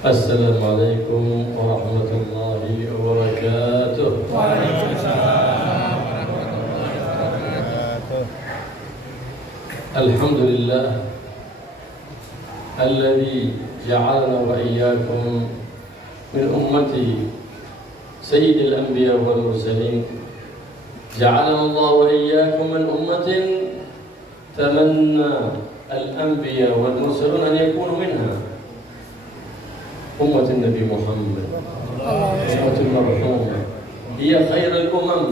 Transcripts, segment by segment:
السلام عليكم ورحمة الله وبركاته. وعليكم السلام ورحمة الله وبركاته. الحمد لله الذي جعلنا وإياكم من أمته سيد الأنبياء والمرسلين. جعلنا الله وإياكم من أمة تمنى الأنبياء والمرسلون أن يكونوا منها، أمة النبي محمد، أمة مرحومة، هي خير الأمم،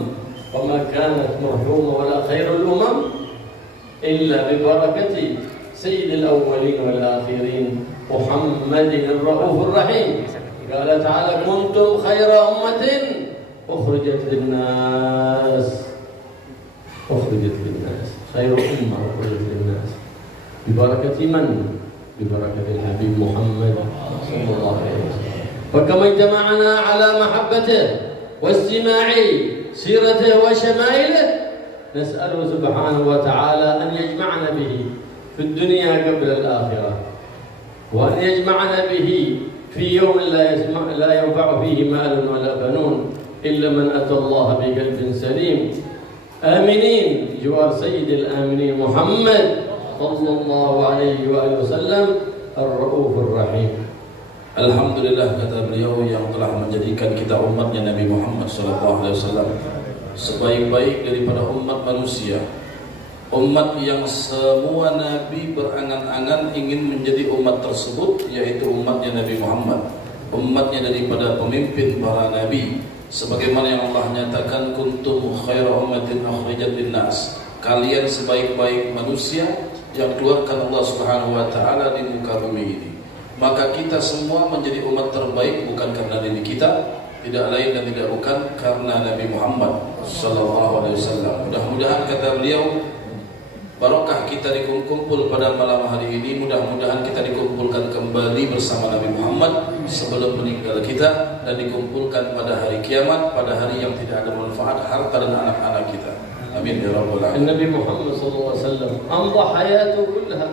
وما كانت مرحومة ولا خير الأمم إلا ببركة سيد الأولين والآخرين محمد الرؤوف الرحيم. قال تعالى: كنتم خير أمة أخرجت للناس. أخرجت للناس، خير أمة أخرجت للناس ببركة من؟ ببركة الحبيب محمد صلى الله عليه وسلم. فكما اجتمعنا على محبته واستماع سيرته وشمائله، نسأله سبحانه وتعالى أن يجمعنا به في الدنيا قبل الآخرة، وأن يجمعنا به في يوم لا ينفع فيه مال ولا بنون إلا من أتى الله بقلب سليم، آمنين جوار سيد الآمنين محمد صلى الله عليه وآله وسلم الرؤوف الرحيم. Alhamdulillah, kata beliau, yang telah menjadikan kita umatnya Nabi Muhammad SAW sebaik-baik daripada umat manusia, umat yang semua Nabi berangan-angan ingin menjadi umat tersebut, yaitu umatnya Nabi Muhammad, umatnya daripada pemimpin para Nabi, sebagaimana yang Allah nyatakan, kuntum khaira ummatin ukhrijat linnas, kalian sebaik-baik manusia yang keluarkan Allah Subhanahu wa taala di muka bumi ini. Maka kita semua menjadi umat terbaik bukan karena diri kita, tidak lain dan tidak bukan karena Nabi Muhammad sallallahu alaihi wasallam. Mudah-mudahan, kata beliau, barokah kita dikumpul pada malam hari ini. Mudah-mudahan kita dikumpulkan kembali bersama Nabi Muhammad sebelum meninggal kita, dan dikumpulkan pada hari kiamat, pada hari yang tidak ada manfaat harta dan anak-anak kita. Amin ya rabbal alamin. النبي محمد صلى الله عليه وسلم أمضى حياته كلها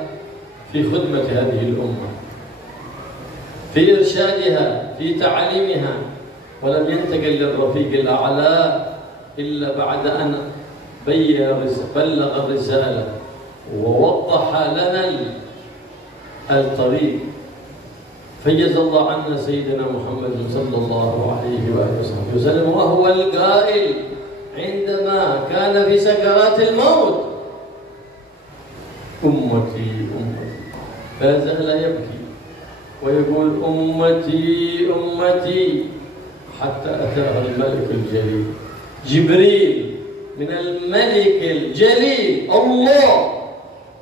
في خدمة هذه الأمة، في إرشادها، في تعليمها، ولم ينتقل للرفيق الأعلى إلا بعد أن بلغ الرسالة ووضح لنا الطريق. فجزا الله عنا سيدنا محمد صلى الله عليه وآله وسلم، وهو القائل عندما كان في سكرات الموت: أمتي أمتي. لا زال يبكي ويقول: أمتي أمتي، حتى أتاه الملك الجليل جبريل من الملك الجليل الله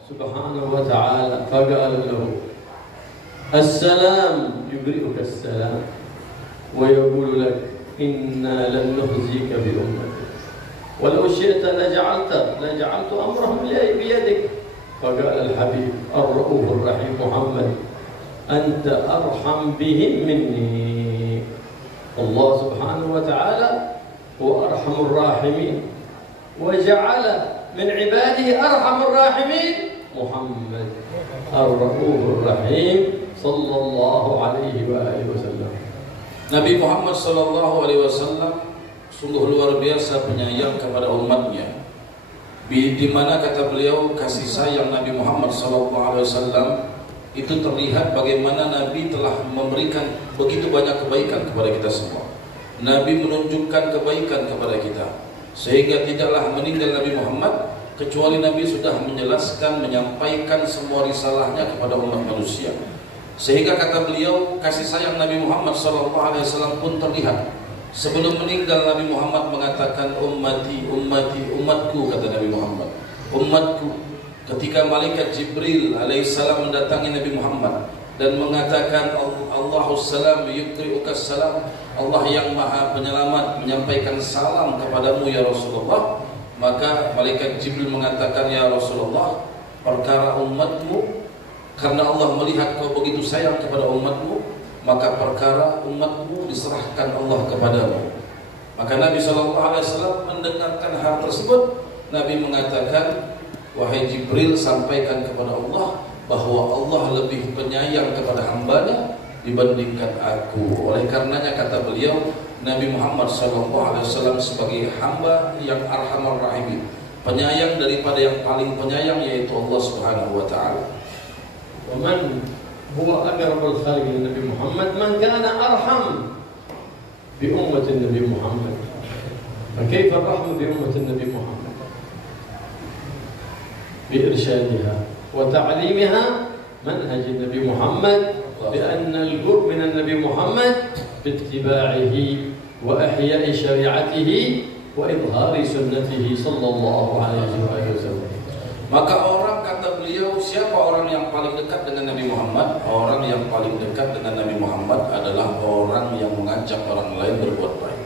سبحانه وتعالى، فقال له: السلام، يبرئك السلام، ويقول لك: إنا لن نخزيك بأمتك، ولو شئت لجعلت أمرهم بيدك. فقال الحبيب الرؤوف الرحيم محمد: أنت أرحم بهم مني. الله سبحانه وتعالى هو أرحم الراحمين، وجعل من عباده أرحم الراحمين محمد الرؤوف الرحيم صلى الله عليه وآله وسلم. Nabi Muhammad sallallahu alaihi wasallam sungguh luar biasa penyayang kepada umatnya. Di mana, kata beliau, kasih sayang Nabi Muhammad sallallahu alaihi wasallam itu terlihat bagaimana Nabi telah memberikan begitu banyak kebaikan kepada kita semua. Nabi menunjukkan kebaikan kepada kita, sehingga tidaklah meninggal Nabi Muhammad kecuali Nabi sudah menjelaskan, menyampaikan semua risalahnya kepada umat manusia. Sehingga, kata beliau, kasih sayang Nabi Muhammad SAW pun terlihat. Sebelum meninggal, Nabi Muhammad mengatakan, ummati, ummati, umatku, kata Nabi Muhammad, umatku. Ketika malaikat Jibril alaihissalam mendatangi Nabi Muhammad dan mengatakan, Allahus salam yuqri'ukas salam, Allah yang maha penyelamat menyampaikan salam kepadamu ya Rasulullah, maka malaikat Jibril mengatakan, ya Rasulullah, perkara umatmu, karena Allah melihat kau begitu sayang kepada umatmu, maka perkara umatmu diserahkan Allah kepadamu. Maka Nabi SAW mendengarkan hal tersebut. Nabi mengatakan, wahai Jibril, sampaikan kepada Allah bahwa Allah lebih penyayang kepada hambanya dibandingkan aku. Oleh karenanya kata beliau, Nabi Muhammad SAW sebagai hamba yang arhamar rahimin, penyayang daripada yang paling penyayang, yaitu Allah Subhanahu wa taala. Wa man huwa aqrabul khalqi li Nabi Muhammad man kana arham bi ummati Nabi Muhammad. فكيف الرحمة بأمة النبي محمد بإرشادها وتعليمها منهج النبي محمد، بأن القرب من النبي محمد باتباعه وإحياء شريعته وإظهار سنته صلى الله عليه وسلم. Maka orang, kata beliau, siapa orang yang paling dekat dengan Nabi Muhammad? Orang yang paling dekat dengan Nabi Muhammad adalah orang yang mengajak orang lain berbuat baik.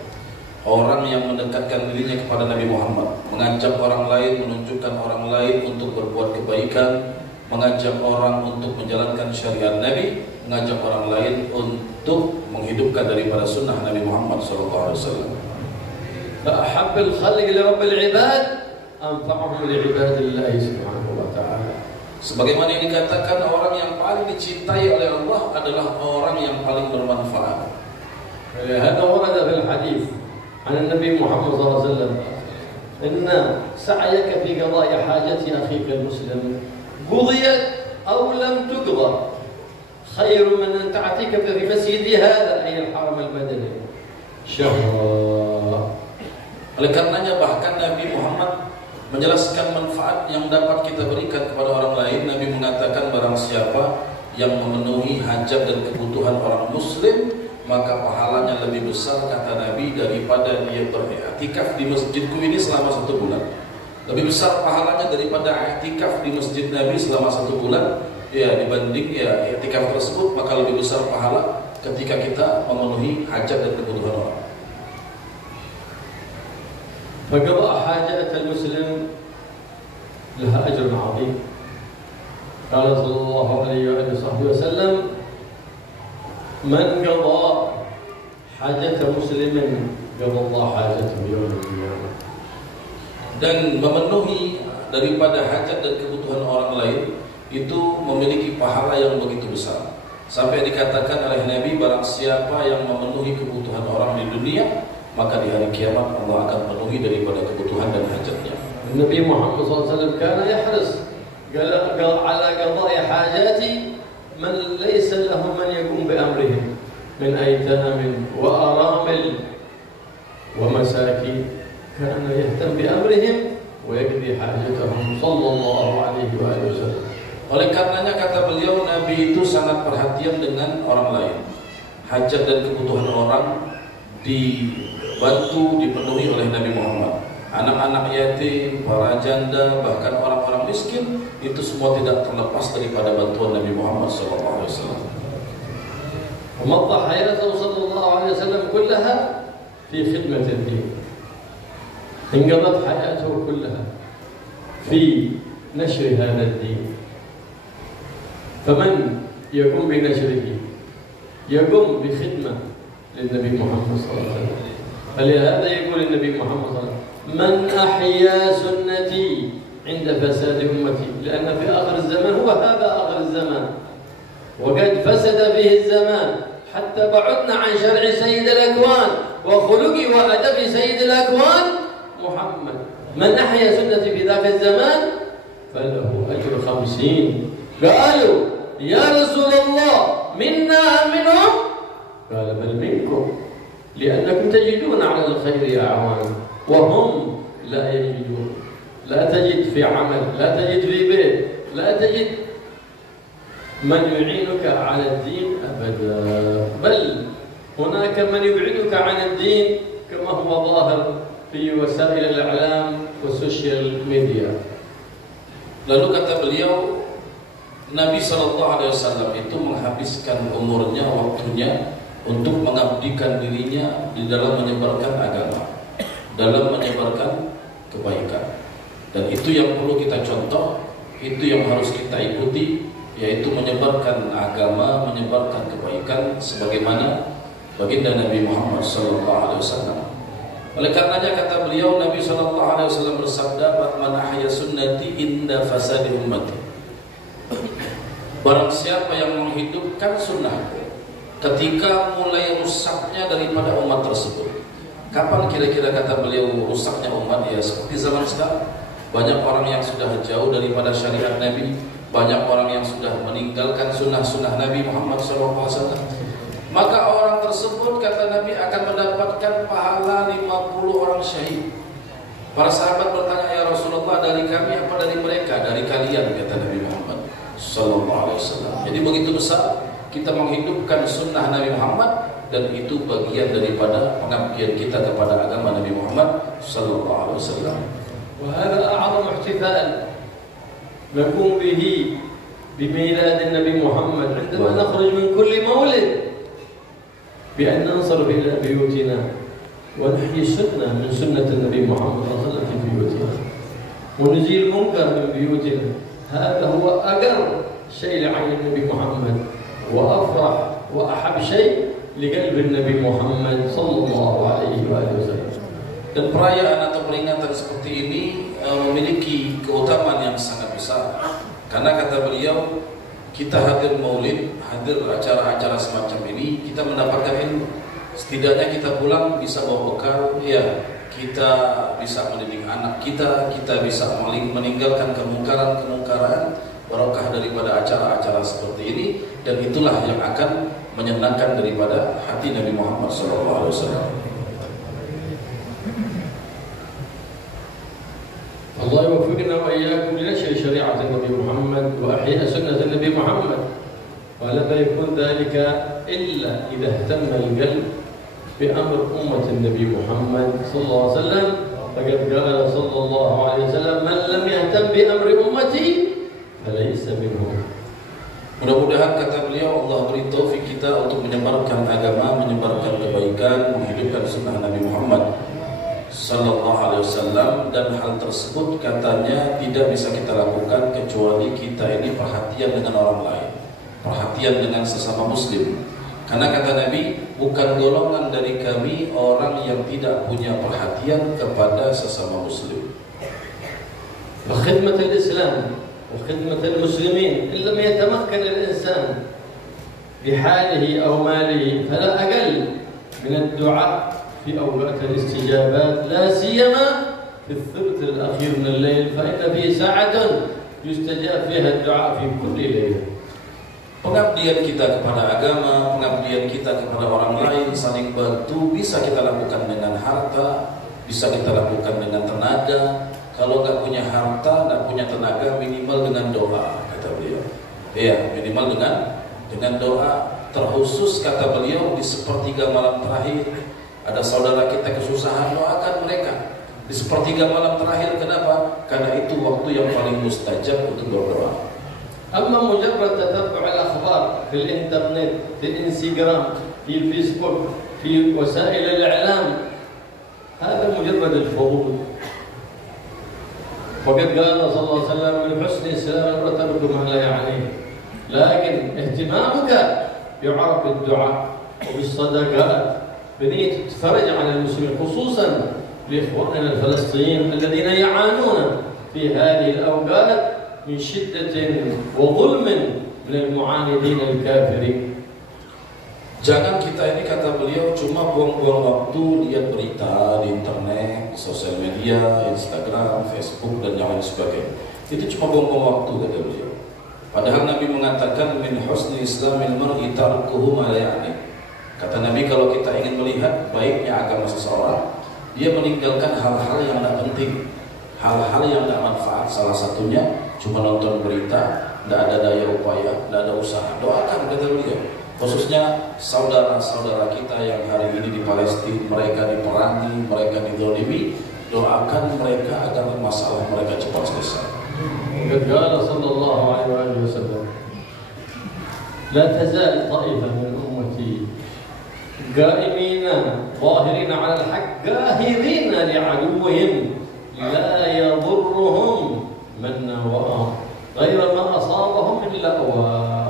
Orang yang mendekatkan dirinya kepada Nabi Muhammad, mengajak orang lain, menunjukkan orang lain untuk berbuat kebaikan, mengajak orang untuk menjalankan syariat Nabi, mengajak orang lain untuk menghidupkan daripada sunnah Nabi Muhammad SAW. فأحب الخلق لرب العباد أنفعهم لعباد الله سبحانه وتعالى. Sebagaimana yang dikatakan, orang yang paling dicintai oleh Allah adalah orang yang paling bermanfaat. هذا ورد في الحديث عن النبي محمد صلى الله عليه وسلم إن سعيك في قضاء حاجة أخيك المسلم قضيت أو لم تقضى خير من أن تعتكف في مسجد هذا أي الحرم المدني شهرا. Oleh karenanya bahkan Nabi Muhammad menjelaskan manfaat yang dapat kita berikan kepada orang lain. Nabi mengatakan, barang siapa yang memenuhi hajat dan kebutuhan orang muslim, maka pahalanya lebih besar, kata Nabi, daripada dia beriktikaf di masjidku ini selama 1 bulan. Lebih besar pahalanya daripada iktikaf di masjid Nabi selama 1 bulan, ya, dibanding ya iktikaf tersebut, maka lebih besar pahala ketika kita memenuhi hajat dan kebutuhan orang. فقضاء حاجات المسلم لها أجر عظيم. قال صلى الله عليه وصحبه وسلم من قضى حاجة مسلم قضى الله حاجته يوم القيامة. Dan memenuhi daripada hajat dan kebutuhan orang lain itu memiliki pahala yang begitu besar. Sampai dikatakan oleh Nabi, barang siapa yang memenuhi kebutuhan orang di dunia, maka di hari kiamat Allah akan penuhi daripada kebutuhan dan hajatnya. Nabi Muhammad SAW كان يحرص على قضاء حاجات من ليس له من يقوم بأمرهم من أيتام وأرامل ومساكين، كان يهتم بأمرهم ويقضي حاجتهم صلى الله عليه وآله وسلم. Oleh karenanya kata beliau, Nabi itu sangat perhatian dengan orang lain. Hajat dan kebutuhan orang dibantu, dipenuhi oleh Nabi Muhammad. Anak-anak yatim, para janda, bahkan orang-orang miskin, itu semua tidak terlepas daripada bantuan Nabi Muhammad SAW. ومضى حياته صلى الله عليه وسلم كلها في خدمة الدين. انقضت حياته كلها في نشر هذا الدين. فمن يقوم بنشره يقوم بخدمة للنبي محمد صلى الله عليه وسلم. فلهذا يقول النبي محمد صلى الله عليه وسلم: من أحيا سنتي عند فساد أمتي، لأن في آخر الزمان هو هذا آخر الزمان، وقد فسد فيه الزمان حتى بعدنا عن شرع سيد الأكوان وخلق وأدب سيد الأكوان محمد. من أحيا سنتي في ذاك الزمان فله أجر 50. قالوا يا رسول الله منا أم منهم؟ قال بل منكم، لأنكم تجدون على الخير أعوانا وهم لا يجدون. لا تجد في عمل، لا تجد في بيت، لا تجد من يعينك على الدين أبدا، بل هناك من يبعدك عن الدين كما هو ظاهر في وسائل الإعلام والسوشيال ميديا. Lalu kata beliau, Nabi SAW itu menghabiskan umurnya, waktunya untuk mengabdikan dirinya di dalam menyebarkan agama, dalam menyebarkan kebaikan. Dan itu yang perlu kita contoh, itu yang harus kita ikuti, yaitu menyebarkan agama, menyebarkan kebaikan sebagaimana baginda Nabi Muhammad SAW. Oleh karenanya kata beliau, Nabi SAW bersabda, "Man ahya sunnati inda fasadi ummati." Barang siapa yang menghidupkan sunnahku ketika mulai rusaknya daripada umat tersebut. Kapan kira-kira kata beliau rusaknya umat? Ya seperti zaman sekarang, banyak orang yang sudah jauh daripada syariat Nabi, banyak orang yang sudah meninggalkan sunnah-sunnah Nabi Muhammad SAW. Maka orang tersebut kata Nabi akan mendapatkan pahala 50 orang syahid. Para sahabat bertanya, ya Rasulullah, dari kami apa dari mereka? Dari kalian, kata Nabi Muhammad SAW. Jadi begitu besar kita menghidupkan sunnah Nabi Muhammad, dan itu bagian daripada pengabdian kita kepada agama Nabi Muhammad sallallahu alaihi wasallam. Wa hadha a'zam ihtifal naqum bihi bimilad Nabi Muhammad 'indama nakhruj min kulli mawlid bi an nansarif ila buyutina wa nahyi sunnah min sunnah Nabi Muhammad sallallahu alaihi wasallam fi buyutina wa nuzil munkar min buyutina. Hadha huwa agar shay li'ayn Nabi Muhammad wa afrah wa ahab shay liqalbi Nabi Muhammad sallallahu alaihi wasallam. Dan perayaan atau peringatan seperti ini memiliki keutamaan yang sangat besar. Karena kata beliau, kita hadir maulid, hadir acara-acara semacam ini, kita mendapatkan ilmu. Setidaknya kita pulang bisa bawa bekal, ya, kita bisa mendidik anak kita bisa meninggalkan kemungkaran-kemungkaran, barokah daripada acara-acara seperti ini, dan itulah yang akan menyenangkan daripada hati Nabi Muhammad SAW. Allah yuwaffiqna wa iyyakum li nashri syari'ati Nabi Muhammad wa ihya sunnati Nabi Muhammad. Wa la yakun dhalika illa idha ihtamma al-qalb bi amr ummati Nabi Muhammad sallallahu alaihi wasallam. Faqad qala sallallahu alaihi wasallam, man lam yahtam bi amri ummati falaysa minhum. Mudah-mudahan kata beliau Allah beri taufik kita untuk menyebarkan agama, menyebarkan kebaikan, menghidupkan sunnah Nabi Muhammad sallallahu alaihi wasallam, dan hal tersebut katanya tidak bisa kita lakukan kecuali kita ini perhatian dengan orang lain, perhatian dengan sesama muslim. Karena kata Nabi, bukan golongan dari kami orang yang tidak punya perhatian kepada sesama muslim. Khidmat al-Islam وخدمة المسلمين إن لم يتمكن الإنسان بحاله أو ماله فلا أقل من الدعاء في أوقات الاستجابات، لا سيما في الثلث الأخير من الليل، فإن فيه ساعة يستجاب فيها الدعاء في كل ليلة. Pengabdian kita kepada agama, pengabdian kita kepada orang lain, saling bantu bisa kita lakukan dengan harta, bisa kita lakukan dengan tenaga. Kalau nggak punya harta, nggak punya tenaga, minimal dengan doa, kata beliau. Ya, minimal dengan doa. Terkhusus kata beliau di sepertiga malam terakhir, ada saudara kita kesusahan, doakan mereka. Di sepertiga malam terakhir, kenapa? Karena itu waktu yang paling mustajab untuk berdoa. Amma mujarrad tatabbu' al-akhbar fil internet, fil Instagram, fil Facebook, fi wasail al-i'lam, hada mujarrad al-fudul. وقد قال صلى الله عليه وسلم من حسن الإسلام أن تترك ما لا يعنيه، لكن اهتمامك يعرف بالدعاء وبالصدقات بنية تفرج على المسلمين، خصوصا لإخواننا الفلسطينيين الذين يعانون في هذه الأوقات من شدة وظلم من المعاندين الكافرين. Jangan kita ini, kata beliau, cuma buang-buang waktu lihat berita di internet, sosial media, Instagram, Facebook, dan yang lain sebagainya. Itu cuma buang-buang waktu, kata beliau. Padahal Nabi mengatakan min husni islamil mar'i tarkuhu ma la ya'ni. Kata Nabi, kalau kita ingin melihat baiknya agama seseorang, dia meninggalkan hal-hal yang tidak penting, hal-hal yang tidak manfaat. Salah satunya cuma nonton berita, tidak ada daya upaya, tidak ada usaha. Doakan, kata beliau. Khususnya saudara-saudara kita yang hari ini di Palestina, mereka diperangi, mereka dizalimi, doakan mereka agar masalah mereka cepat selesai. Qala sallallahu alaihi wasallam, la tazal ta'ifah min ummati qa'imina zahirina 'ala al-haqq qahirina li'aduwwihim la yadhurruhum man nawa'ahum ghayra ma asabahum min la'wa.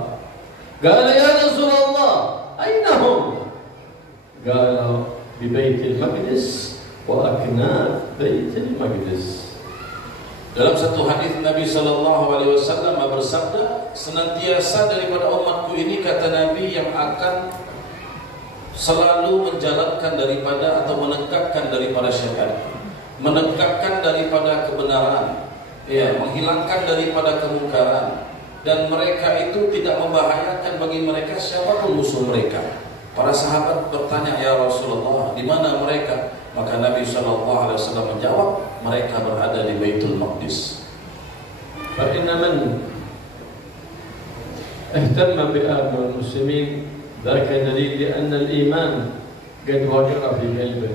قال يا رسول الله أين هم؟ قال ببيت المقدس وأكناف بيت المقدس. Dalam satu hadis Nabi SAW bersabda, senantiasa daripada umatku ini, kata Nabi, yang akan selalu menjalankan daripada atau menegakkan daripada syariat, menegakkan daripada kebenaran, ya, menghilangkan daripada kemungkaran, dan mereka itu tidak membahayakan bagi mereka siapapun musuh mereka. Para sahabat bertanya, ya Rasulullah, di mana mereka? Maka Nabi SAW menjawab, mereka berada di Baitul Maqdis. Fa inna man ihtamma bi amri al-muslimin ذاك دليل لأن الإيمان قد وقر في قلبه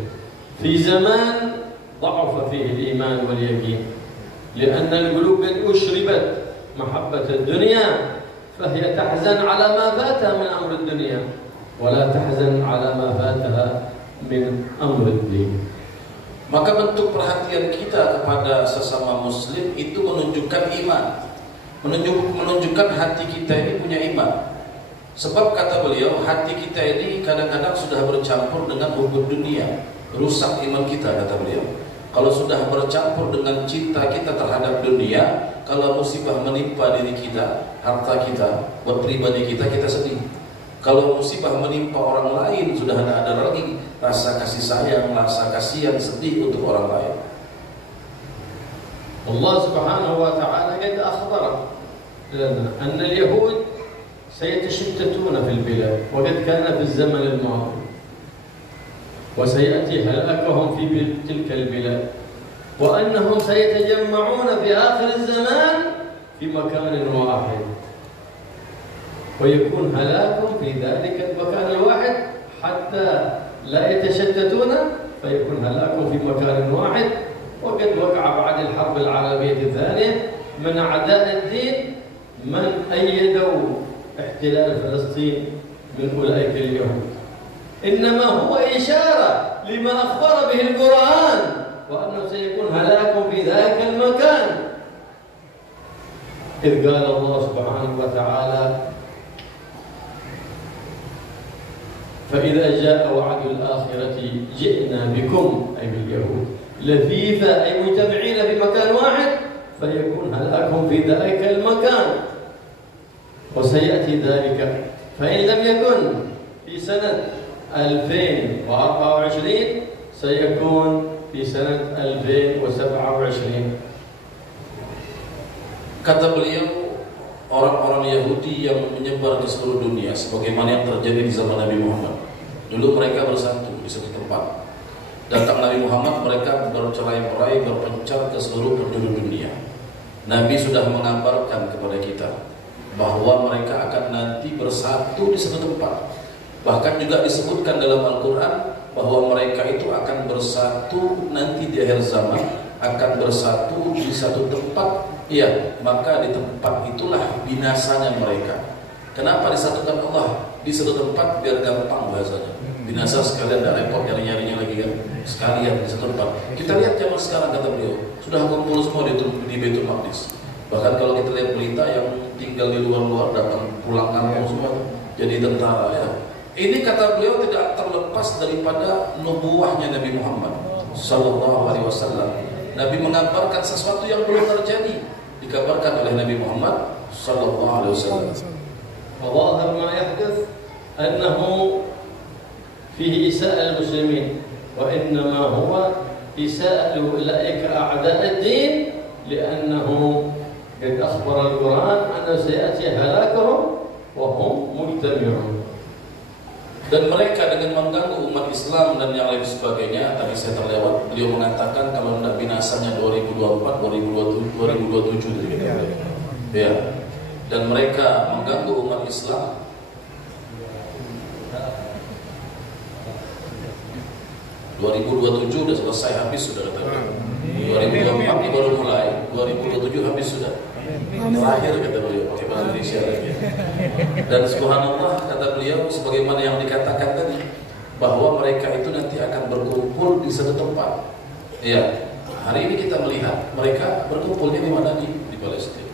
في زمان ضعف فيه الإيمان واليقين، لأن القلوب قد أشربت محبة الدنيا فهي تحزن على ما فاتها من أمر الدنيا ولا تحزن على ما فاتها من أمر الدين. Maka bentuk perhatian kita kepada sesama muslim itu menunjukkan iman, menunjukkan hati kita ini punya iman. Sebab kata beliau, hati kita ini kadang-kadang sudah bercampur dengan hubud dunia, rusak iman kita, kata beliau. Kalau sudah bercampur dengan cinta kita terhadap dunia, kalau musibah menimpa diri kita, harta kita, buat pribadi kita, kita sedih. Kalau musibah menimpa orang lain, sudah ada lagi rasa kasih sayang, rasa kasihan, sedih untuk orang lain. Allah Subhanahu wa ta'ala qad akhbara lana anna al-yahud سيتشتتون في البلاد وقد كان في الزمن الماضي وسيأتي هلاكهم في تلك البلاد وأنهم سيتجمعون في آخر الزمان في مكان واحد ويكون هلاكهم في ذلك المكان الواحد حتى لا يتشتتون فيكون هلاكهم في مكان واحد. وقد وقع بعد الحرب العالمية الثانية من أعداء الدين من أيدوا احتلال فلسطين من أولئك اليهود، إنما هو إشارة لما أخبر به القرآن وأنه سيكون هلاك في ذاك المكان، إذ قال الله سبحانه وتعالى فإذا جاء وعد الآخرة جئنا بكم أي باليهود لفيفا أي مجتمعين في مكان واحد فيكون هلاكهم في ذاك المكان وسيأتي ذلك. فإن لم يكن في سنة 2024 سيكون في سنة 2027. Kata beliau, orang-orang Yahudi yang menyebar ke seluruh dunia sebagaimana yang terjadi di zaman Nabi Muhammad. Dulu mereka bersatu di satu tempat. Datang Nabi Muhammad, mereka bercerai-berai, berpencar ke seluruh penjuru dunia. Nabi sudah mengabarkan kepada kita bahwa mereka akan nanti bersatu di satu tempat. Bahkan juga disebutkan dalam Al-Quran bahwa mereka itu akan bersatu nanti di akhir zaman, akan bersatu di satu tempat. Ya, maka di tempat itulah binasanya mereka. Kenapa disatukan Allah di satu tempat? Biar gampang bahasanya. Binasa sekalian, tidak repot nyari-nyarinya lagi kan. Sekalian di satu tempat. Kita lihat zaman sekarang, kata beliau, sudah kumpul semua di Baitul Maqdis. Bahkan kalau kita lihat berita yang tinggal di luar-luar datang pulang kampung semua jadi tentara, ya. Ini kata beliau tidak terlepas daripada nubuahnya Nabi Muhammad sallallahu alaihi wasallam. Nabi mengabarkan sesuatu yang belum terjadi, dikabarkan oleh Nabi Muhammad sallallahu alaihi wasallam. وظاهر ما يحدث أنه فيه إساءة المسلمين وإنما هو إساءة لأولئك أعداء الدين لأنه قد أخبر القرآن أنه سيأتي هلاكهم وهم مجتمعون. Dan mereka dengan mengganggu umat Islam dan yang lain sebagainya. Tadi saya terlewat, beliau mengatakan kalau tidak binasanya 2024, 2027 ya. Dan mereka mengganggu umat Islam. ...2027 sudah selesai, habis sudah kata 2024 baru mulai, 2027 habis sudah. Terakhir kata beliau, pakai bahasa Indonesia lagi. Dan subhanallah kata beliau, sebagaimana yang dikatakan tadi, bahwa mereka itu nanti akan berkumpul di satu tempat. Ya, hari ini kita melihat mereka berkumpulnya di mana, di Palestina.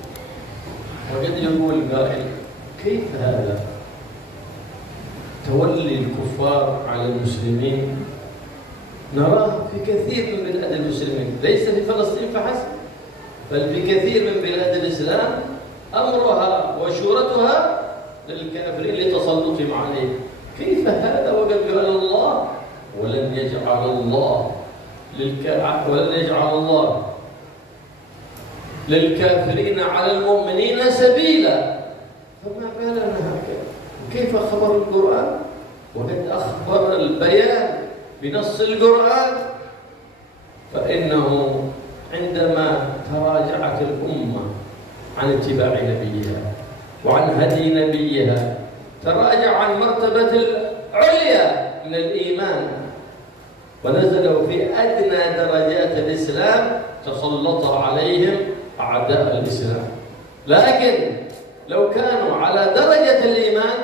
وقد يقول قائل كيف هذا تولي الكفار على المسلمين نراه في كثير من بلاد المسلمين ليس في فلسطين فحسب بل في كثير من بلاد الإسلام أمرها وشورتها للكافرين لتسلطهم عليه كيف هذا وقد قال الله ولن يجعل الله للكافرين على المؤمنين سبيلا. فما بالنا هكذا؟ كيف خبر القرآن وقد أخبر البيان بنص القرآن؟ فإنه عندما تراجعت الأمة عن اتباع نبيها وعن هدي نبيها تراجع عن مرتبة العليا من الإيمان ونزلوا في أدنى درجات الإسلام تسلط عليهم أعداء الإسلام. لكن لو كانوا على درجة الإيمان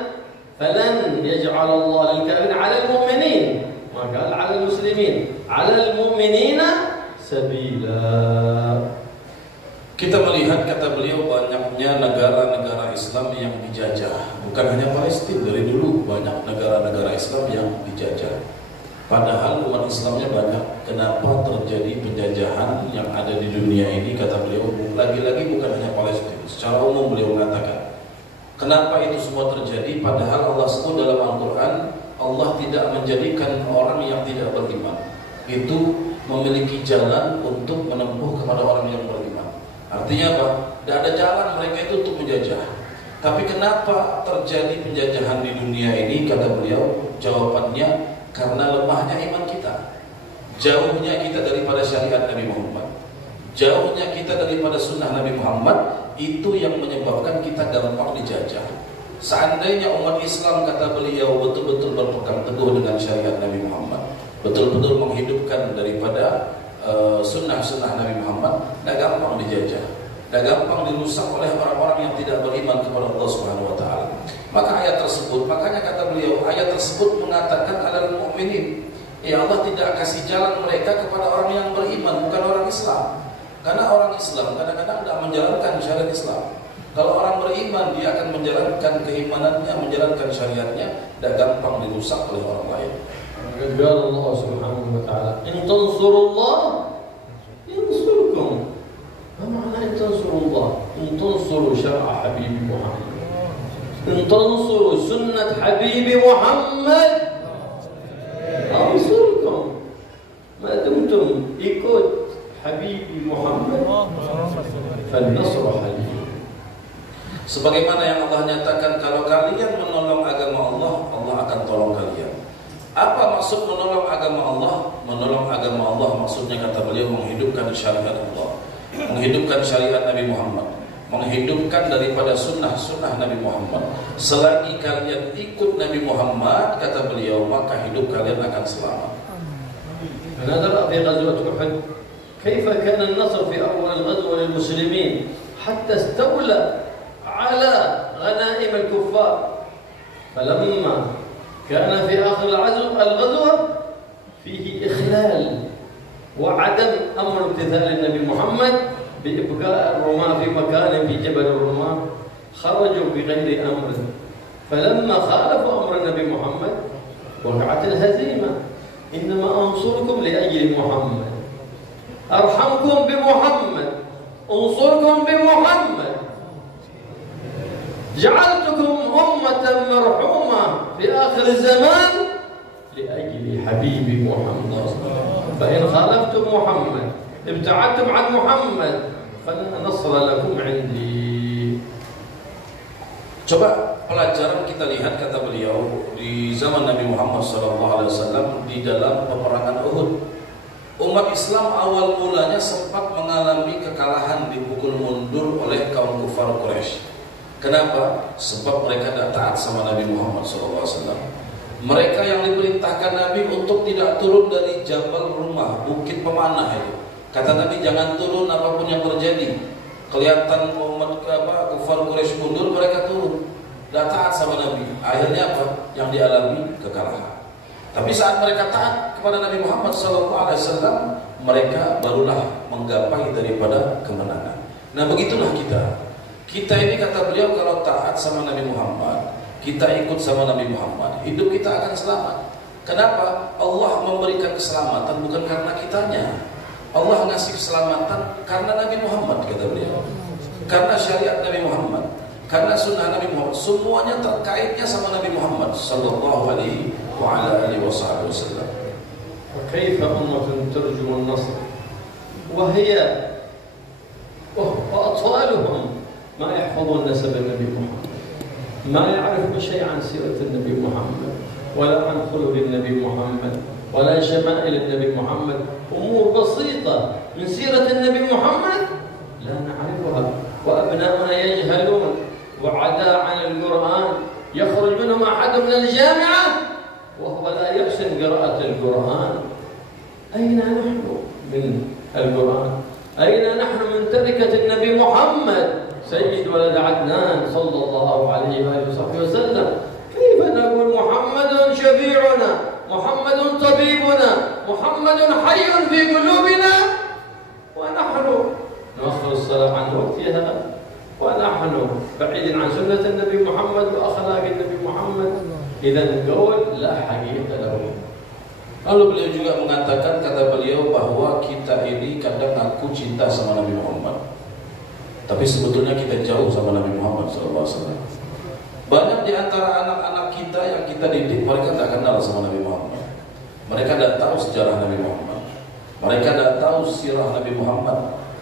فلن يجعل الله للكافرين على المؤمنين، ما قال على المسلمين، على المؤمنين sabila. Kita melihat, kata beliau, banyaknya negara-negara Islam yang dijajah. Bukan hanya Palestina, dari dulu banyak negara-negara Islam yang dijajah. Padahal umat Islamnya banyak. Kenapa terjadi penjajahan yang ada di dunia ini? Kata beliau, lagi-lagi bukan hanya Palestina. Secara umum beliau mengatakan, kenapa itu semua terjadi? Padahal Allah sebut dalam Al-Quran, Allah tidak menjadikan orang yang tidak beriman itu memiliki jalan untuk menempuh kepada orang yang beriman. Artinya apa? Tidak ada jalan mereka itu untuk menjajah. Tapi kenapa terjadi penjajahan di dunia ini? Kata beliau, jawabannya karena lemahnya iman kita, jauhnya kita daripada syariat Nabi Muhammad, jauhnya kita daripada sunnah Nabi Muhammad. Itu yang menyebabkan kita gampang dijajah. Seandainya umat Islam, kata beliau, betul-betul berpegang teguh dengan syariat Nabi Muhammad, betul-betul menghidupkan daripada sunnah-sunnah Nabi Muhammad, tidak gampang dijajah, tidak gampang dirusak oleh orang-orang yang tidak beriman kepada Allah Subhanahu Wa Taala. Maka ayat tersebut, makanya kata beliau, ayat tersebut mengatakan alal mu'minin, ya Allah tidak kasih jalan mereka kepada orang yang beriman, bukan orang Islam. Karena orang Islam kadang-kadang tidak menjalankan syariat Islam. Kalau orang beriman, dia akan menjalankan keimanannya, menjalankan syariatnya, tidak gampang dirusak oleh orang lain. قال الله سبحانه وتعالى إن تنصروا الله ينصركم. ما معنى إن تنصروا الله؟ إن تنصروا شرع حبيب محمد، إن تنصروا سنة حبيب محمد أنصركم. ما دمتم ikut حبيب محمد فالنصر حبيب. Sebagaimana yang Allah nyatakan, kalau kalian menolong agama Allah, Allah akan tolong kalian. Apa maksud menolong agama Allah? Menolong agama Allah maksudnya, kata beliau, menghidupkan syariat Allah, menghidupkan syariat Nabi Muhammad, menghidupkan daripada sunnah-sunnah Nabi Muhammad. Selagi kalian ikut Nabi Muhammad, kata beliau, maka hidup kalian akan selamat. نظر في غزوة أحد كيف كان النصر في أول الغزوة للمسلمين حتى استولى على غنائم الكفار. فلما كان في آخر الغزوة فيه إخلال وعدم أمر امتثال النبي محمد بإبقاء الرماة في مكان في جبل الرماة، خرجوا بغير أمر. فلما خالفوا أمر النبي محمد وقعت الهزيمة. إنما أنصركم لأجل محمد، أرحمكم بمحمد، أنصركم بمحمد، جعلتكم أمة مرحومة في آخر الزمان لأجل حبيب محمد. فإن خالفتم محمد، ابتعدتم عن محمد، فلا نصر لكم عندي. Coba pelajaran kita lihat, kata beliau, di zaman Nabi Muhammad SAW di dalam peperangan Uhud. Umat Islam awal mulanya sempat mengalami kekalahan, dipukul mundur oleh kaum kufar Quraisy. Kenapa? Sebab mereka tidak taat sama Nabi Muhammad SAW. Mereka yang diperintahkan Nabi untuk tidak turun dari Jabal Rumah, bukit pemanah itu. Kata Nabi, jangan turun apapun yang terjadi. Kelihatan umat kufar Quraisy mundur, mereka turun, tidak taat sama Nabi. Akhirnya apa? Yang dialami kekalahan. Tapi saat mereka taat kepada Nabi Muhammad SAW, mereka barulah menggapai daripada kemenangan. Nah, begitulah kita. Kita ini, kata beliau, kalau taat sama Nabi Muhammad, kita ikut sama Nabi Muhammad, hidup kita akan selamat. Kenapa? Allah memberikan keselamatan bukan karena kitanya. Allah ngasih keselamatan karena Nabi Muhammad, kata beliau, karena syariat Nabi Muhammad. Karena sunnah Nabi Muhammad semuanya terkaitnya sama Nabi Muhammad sallallahu alaihi wasallam. وكيف أمة ترجو النصر وهي وأطفالهم ما يحفظون نسب النبي محمد، ما يعرفون شيء عن سيرة النبي محمد ولا عن خلق النبي محمد ولا شمائل النبي محمد. أمور بسيطة من سيرة النبي محمد لا نعرفها، وأبناؤنا يجهلون وعداء عن القرآن. يخرج منهم أحد من الجامعة وهو لا يحسن قراءة القرآن. أين نحن من القرآن؟ أين نحن من تركة النبي محمد سيد ولد عدنان صلى الله عليه وآله وصحبه وسلم؟ كيف نقول محمد شفيعنا، محمد طبيبنا، محمد حي في قلوبنا، ونحن نؤخر الصلاة عن وقتها، ونحن بعيد عن سنة النبي محمد وأخلاق النبي محمد. إذا القول لا حقيقة له. Lalu beliau juga mengatakan, kata beliau, bahwa kita ini kadang ngaku cinta sama Nabi Muhammad, tapi sebetulnya kita jauh sama Nabi Muhammad SAW. Banyak di antara anak-anak kita yang kita didik, mereka tidak kenal sama Nabi Muhammad. Mereka tidak tahu sejarah Nabi Muhammad. Mereka tidak tahu sirah Nabi Muhammad.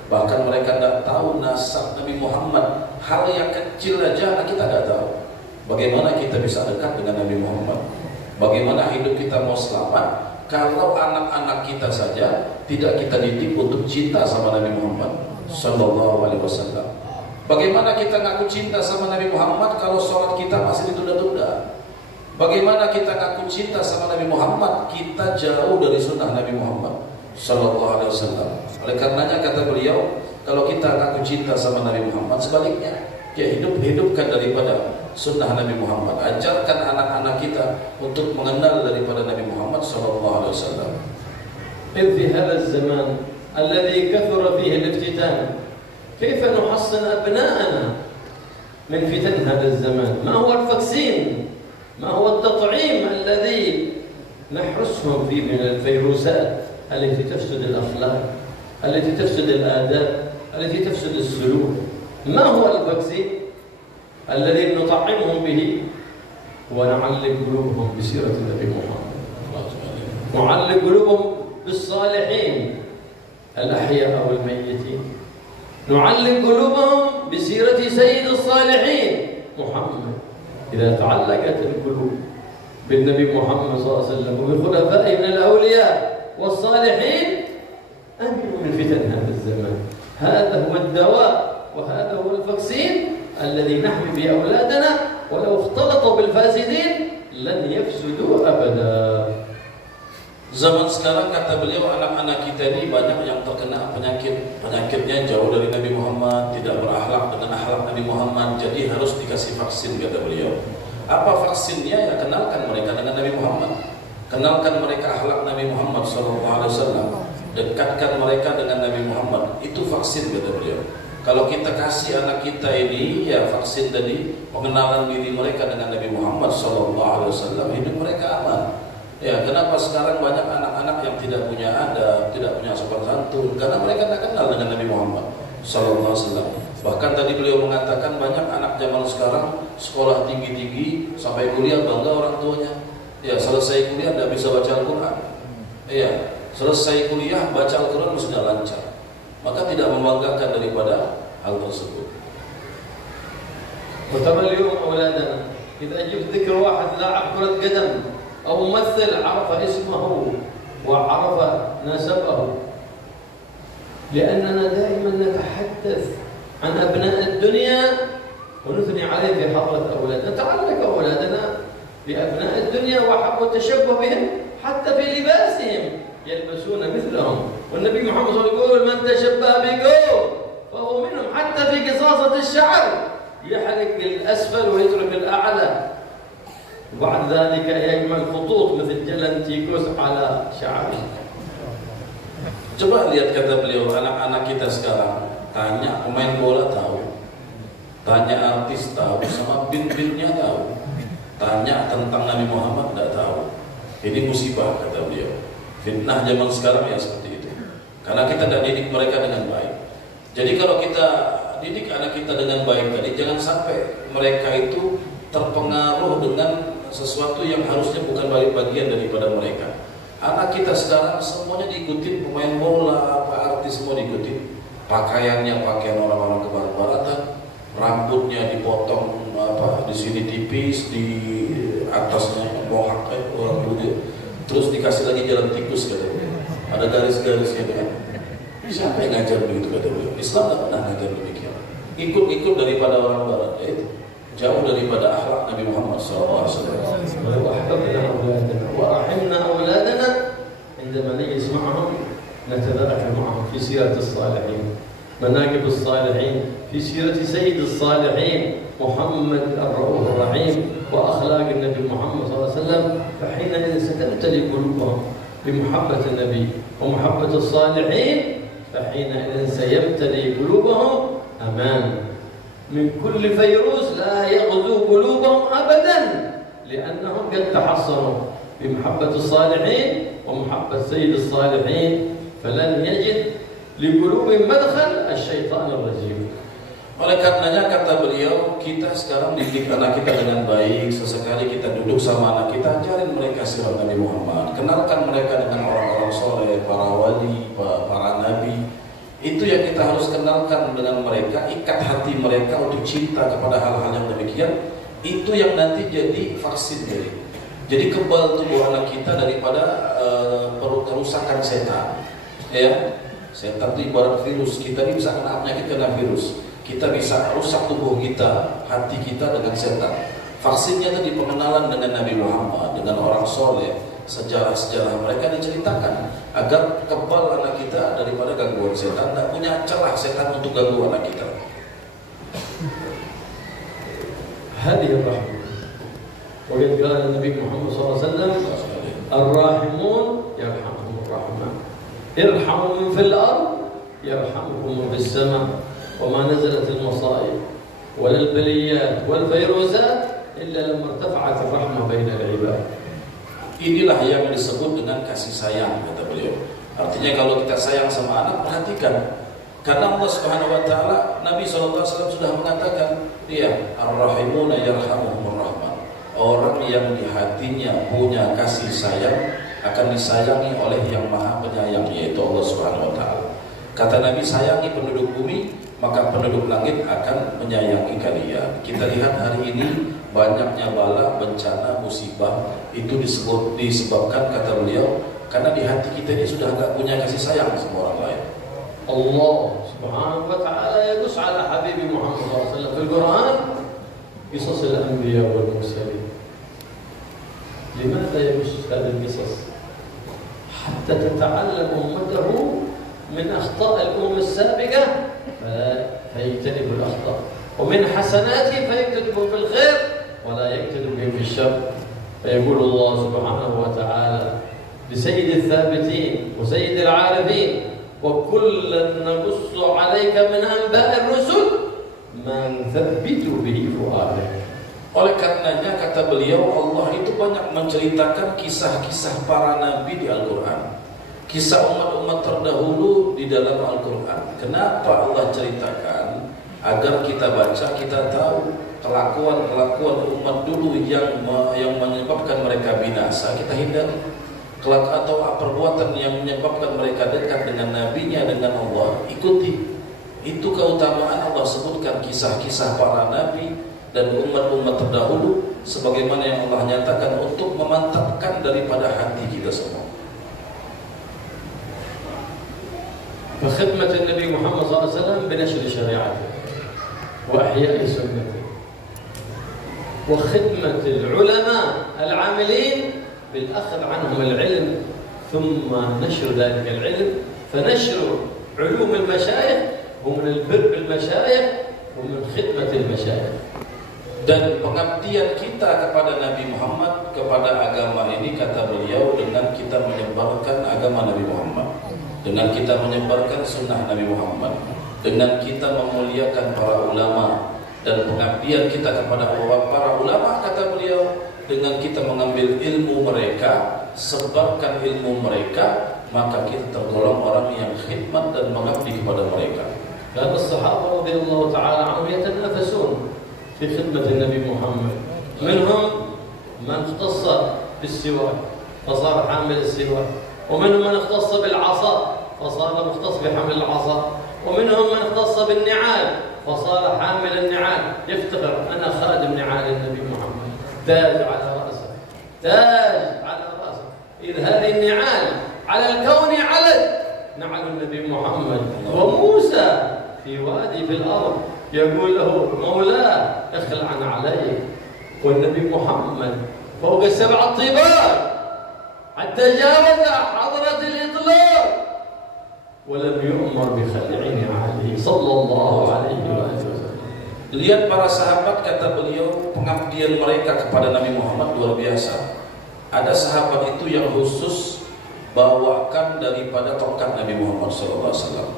Bahkan mereka tidak tahu nasab Nabi Muhammad. Hal yang kecil aja anak kita tidak tahu. Bagaimana kita bisa dekat dengan Nabi Muhammad? Bagaimana hidup kita mau selamat kalau anak-anak kita saja tidak kita didik untuk cinta sama Nabi Muhammad sallallahu alaihi wasallam? Bagaimana kita ngaku cinta sama Nabi Muhammad kalau sholat kita masih ditunda-tunda? Bagaimana kita ngaku cinta sama Nabi Muhammad, kita jauh dari sunnah Nabi Muhammad sallallahu alaihi wasallam? Oleh karenanya kata beliau, kalau kita ngaku cinta sama Nabi Muhammad, sebaliknya ya hidupkan daripada sunnah Nabi Muhammad. Ajarkan anak-anak kita untuk mengenal daripada Nabi Muhammad sallallahu alaihi wasallam. في هذا الزمان الذي كثر فيه الافتتان، كيف نحصن أبناءنا من فتن هذا الزمان؟ ما هو الفاكسين؟ ما هو التطعيم الذي نحرسهم فيه من الفيروسات التي تفسد الأخلاق، التي تفسد الآداب، التي تفسد السلوك؟ ما هو الفاكسين الذي نطعمهم به ونعلق قلوبهم بسيرة النبي محمد، نعلق قلوبهم بالصالحين الأحياء والميتين، نعلق قلوبهم بسيرة سيد الصالحين محمد. إذا تعلقت القلوب بالنبي محمد صلى الله عليه وسلم وبخلفائه من الأولياء والصالحين أمنوا من فتن هذا الزمان. هذا هو الدواء وهذا هو الفاكسين الذي نحمي به أولادنا، ولو اختلطوا بالفاسدين لن يفسدوا أبدا. Zaman sekarang kata beliau, anak-anak kita ini banyak yang terkena penyakitnya jauh dari Nabi Muhammad, tidak berakhlak dengan akhlak Nabi Muhammad, jadi harus dikasih vaksin kata beliau. Apa vaksinnya? Ya kenalkan mereka dengan Nabi Muhammad, kenalkan mereka akhlak Nabi Muhammad SAW, dekatkan mereka dengan Nabi Muhammad. Itu vaksin kata beliau. Kalau kita kasih anak kita ini ya vaksin tadi, pengenalan diri mereka dengan Nabi Muhammad SAW, hidup mereka aman. Ya, kenapa sekarang banyak anak-anak yang tidak punya adab, tidak punya sopan santun? Karena mereka tidak kenal dengan Nabi Muhammad SAW. Bahkan tadi beliau mengatakan banyak anak zaman sekarang sekolah tinggi-tinggi sampai kuliah bangga orang tuanya. Ya, selesai kuliah tidak bisa baca Al-Quran. Ya, selesai kuliah baca Al-Quran sudah lancar. Maka tidak membanggakan daripada hal tersebut. وترى اليوم أولادنا إذا جبت ذكر واحد لاعب كرة قدم أو ممثل عرف اسمه وعرف نسبه، لأننا دائما نتحدث عن أبناء الدنيا ونثني عليه في حضرة أولادنا. تعلق أولادنا بأبناء الدنيا وحبوا التشبه بهم حتى في لباسهم، يلبسون مثلهم، والنبي محمد صلى الله عليه وسلم يقول من تشبه بقوم فهو منهم، حتى في قصاصة الشعر يحلق الأسفل ويترك الأعلى، وبعد ذلك يجمع الخطوط مثل جلنتيكوس على شعره. Coba lihat kata beliau, anak-anak kita sekarang tanya pemain bola tahu, tanya artis tahu, sama bin-binnya tahu, tanya tentang Nabi Muhammad tidak tahu. Ini musibah kata beliau. Fitnah zaman sekarang ya seperti itu. Karena kita tidak didik mereka dengan baik. Jadi kalau kita didik anak kita dengan baik tadi, jangan sampai mereka itu terpengaruh dengan sesuatu yang harusnya bukan bagian daripada mereka. Anak kita sekarang semuanya diikutin, pemain bola, apa artis semua diikutin. Pakaiannya pakaian orang-orang kebarat-baratan, rambutnya dipotong di sini tipis, di atasnya mohak orang dulu, terus dikasih lagi jalan tikus kata beliau. Ada garis-garisnya kan. Siapa yang ngajar begitu kata beliau? Islam tak pernah ngajar demikian. Ikut-ikut daripada orang barat, jauh daripada akhlak Nabi Muhammad SAW. ورحمنا أولادنا عندما نجلس معهم نتذاكر معهم في سيرة الصالحين، مناقب الصالحين، في سيرة سيد الصالحين محمد الرؤوف الرحيم وأخلاق النبي محمد صلى الله عليه وسلم، فحينئذ ستمتلئ قلوبهم بمحبة النبي ومحبة الصالحين، فحينئذ سيمتلئ قلوبهم أمان من كل فيروس لا يغزو قلوبهم أبدا، لأنهم قد تحصنوا بمحبة الصالحين ومحبة سيد الصالحين، فلن يجد لقلوبهم مدخل الشيطان الرجيم. Oleh karenanya kata beliau, kita sekarang didik anak kita dengan baik. Sesekali kita duduk sama anak kita, ajarin mereka sirat Nabi Muhammad, kenalkan mereka dengan orang-orang soleh, para wali, para nabi. Itu yang kita harus kenalkan dengan mereka, ikat hati mereka untuk cinta kepada hal-hal yang demikian. Itu yang nanti jadi vaksin jadi kebal tubuh anak kita daripada kerusakan setan. Ya, setan itu ibarat virus. Kita ini bisa kena penyakit karena virus. Kita bisa rusak tubuh kita, hati kita dengan setan. Vaksinnya tadi pengenalan dengan Nabi Muhammad, dengan orang soleh, sejarah-sejarah mereka diceritakan agar kebal anak kita daripada gangguan setan, tidak punya celah setan untuk ganggu anak kita. هذه الرحمة. وقد قال النبي محمد صلى الله عليه وسلم الراحمون يرحمهم الرحمن ارحموا من في الأرض يرحمكم من في السماء وما نزلت المصائب ولا البليات والفيروسات إلا لما ارتفعت الرحمة بين العباد. Inilah yang disebut dengan kasih sayang kata beliau. Artinya kalau kita sayang sama anak, perhatikan. Karena Allah Subhanahu wa taala, Nabi SAW sudah mengatakan, dia ar-rahimuna yarhamuhumur rahman. Orang yang di hatinya punya kasih sayang akan disayangi oleh yang Maha Penyayang, yaitu Allah Subhanahu wa taala. Kata Nabi, sayangi penduduk bumi, maka penduduk langit akan menyayangi kalian. Kita lihat hari ini banyaknya bala, bencana, musibah itu disebabkan kata beliau karena di hati kita ini sudah enggak punya kasih sayang sama orang lain. Allah Subhanahu wa taala يقص على حبيب محمد صلى الله عليه وسلم في القرآن قصص الأنبياء والمرسلين. لماذا يقص هذه القصص؟ حتى تتعلم أمته من أخطاء الأمم السابقة فيجتنبوا الأخطاء، ومن حسناته فيكتبوا في الخير ولا يكتبوا في الشر. فيقول الله سبحانه وتعالى لسيد الثابتين وسيد العارفين وكلا نقص عليك من أنباء الرسل ما نثبت به فؤادك. Oleh karenanya kata beliau, Allah itu banyak menceritakan kisah-kisah para nabi di Al-Quran, kisah umat-umat terdahulu di dalam Al-Quran. Kenapa Allah ceritakan? Agar kita baca, kita tahu kelakuan-kelakuan umat dulu yang menyebabkan mereka binasa, kita hindari. Atau perbuatan yang menyebabkan mereka dekat dengan nabinya, dengan Allah, ikuti. Itu keutamaan Allah sebutkan kisah-kisah para nabi dan umat-umat terdahulu sebagaimana yang Allah nyatakan untuk memantapkan daripada hati kita semua. فخدمة النبي محمد صلى الله عليه وسلم بنشر شريعته وإحياء سنته، وخدمة العلماء العاملين بالأخذ عنهم العلم ثم نشر ذلك العلم، فنشر علوم المشايخ ومن البر بالمشايخ ومن خدمة المشايخ. Dan pengabdian kita kepada Nabi Muhammad, kepada agama ini kata beliau dengan kita menyebarkan agama Nabi Muhammad, dengan kita menyebarkan sunnah Nabi Muhammad, dengan kita memuliakan para ulama, dan pengabdian kita kepada para ulama kata beliau dengan kita mengambil ilmu mereka, sebarkan ilmu mereka, maka kita tergolong orang yang khidmat dan mengabdi kepada mereka. كان الصحابة رضي الله تعالى عنهم يتنافسون في خدمة النبي محمد. منهم من اختص بالسواك فصار حامل السواك، ومنهم من اختص بالعصا فصار مختص بحمل العصا، ومنهم من اختص بالنعال فصار حامل النعال، يفتخر أنا خادم نعال النبي محمد، تاج على رأسه، تاج على رأسه. إذ هذه النعال على الكون علت نعل النبي محمد. وموسى في وادي في الأرض يقول له مولاه اخلع عليك، والنبي محمد فوق السبع الطيبات حتى جاوز حضرة الإطلاق ولم يؤمر بخلعه عليه صلى الله عليه وسلم. Lihat para sahabat, kata beliau, pengabdian mereka kepada Nabi Muhammad luar biasa. Ada sahabat itu yang khusus bawakan daripada tongkat Nabi Muhammad SAW.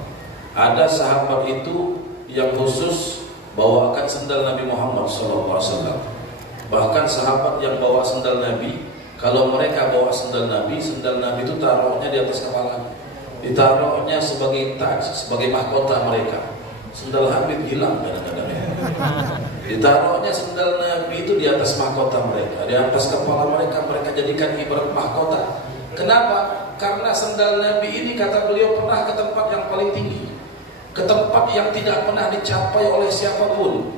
Ada sahabat itu yang khusus bawakan sendal Nabi Muhammad SAW. Bahkan sahabat yang bawa sendal Nabi, kalau mereka bawa sendal Nabi itu taruhnya di atas kepala, ditaruhnya sebagai taj, sebagai mahkota mereka. Sendal Habib hilang kadang-kadang ya. Ditaruhnya sendal Nabi itu di atas mahkota mereka, di atas kepala mereka, mereka jadikan ibarat mahkota. Kenapa? Karena sendal Nabi ini, kata beliau, pernah ke tempat yang paling tinggi, ke tempat yang tidak pernah dicapai oleh siapapun,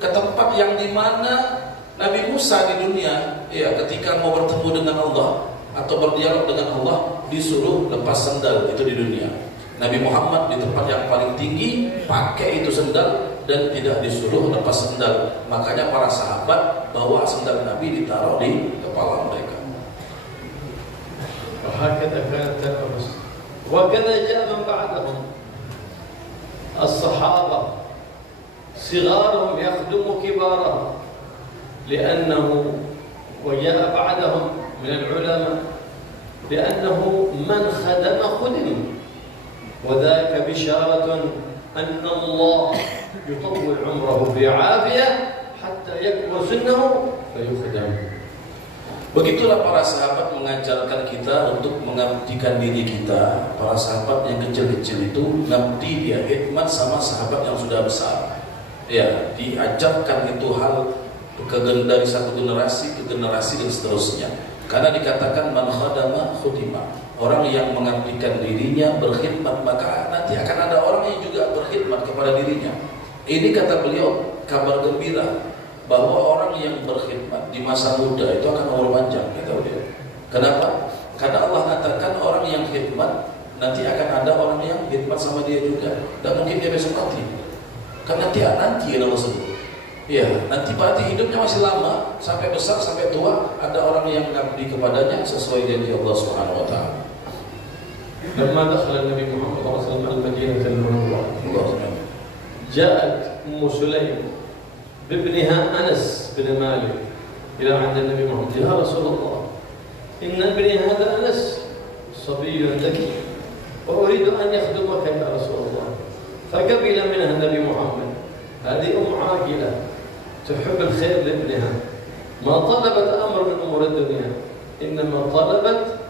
ke tempat yang dimana Nabi Musa di dunia, ya, ketika mau bertemu dengan Allah atau berdialog dengan Allah, disuruh lepas sendal itu di dunia. Nabi Muhammad di tempat yang paling tinggi pakai itu sendal dan tidak disuruh lepas sendal. Makanya para sahabat bawa sendal Nabi ditaruh di kepala mereka. وهكذا كان التنافس. وكذا جاء من بعدهم الصحابة صغارهم يخدم كبارهم، لأنه وجاء بعدهم من العلماء لأنه من خدم خدم، وذاك بشارة أن الله يطول عمره بعافية حتى يكبر سنه فيخدم. Begitulah para sahabat mengajarkan kita untuk mengabdikan diri kita. Para sahabat yang kecil-kecil itu ngabdi, dia khidmat sama sahabat yang sudah besar. Ya, diajarkan itu hal dari satu generasi ke generasi dan seterusnya. Karena dikatakan man khadama khudima. Orang yang mengabdikan dirinya berkhidmat, maka nanti akan ada orang yang juga berkhidmat kepada dirinya. Ini kata beliau kabar gembira bahwa orang yang berkhidmat di masa muda itu akan umur panjang, kata beliau. Kenapa? Karena Allah katakan orang yang khidmat nanti akan ada orang yang khidmat sama dia juga, dan mungkin dia besok mati. Karena dia nanti yang Allah sebut. Ya, nanti berarti hidupnya masih lama, sampai besar, sampai tua, ada orang yang mengabdi kepadanya sesuai janji Allah Subhanahu wa taala. لما دخل النبي محمد صلى الله عليه وسلم المدينة المنورة جاءت أم سليم بابنها أنس بن مالك إلى عند النبي محمد: يا رسول الله، إن ابني هذا أنس صبي ذكي وأريد أن يخدمك يا رسول الله. فقبل منها النبي محمد. هذه أم عاقلة تحب الخير لابنها، ما طلبت أمر من أمور الدنيا، إنما طلبت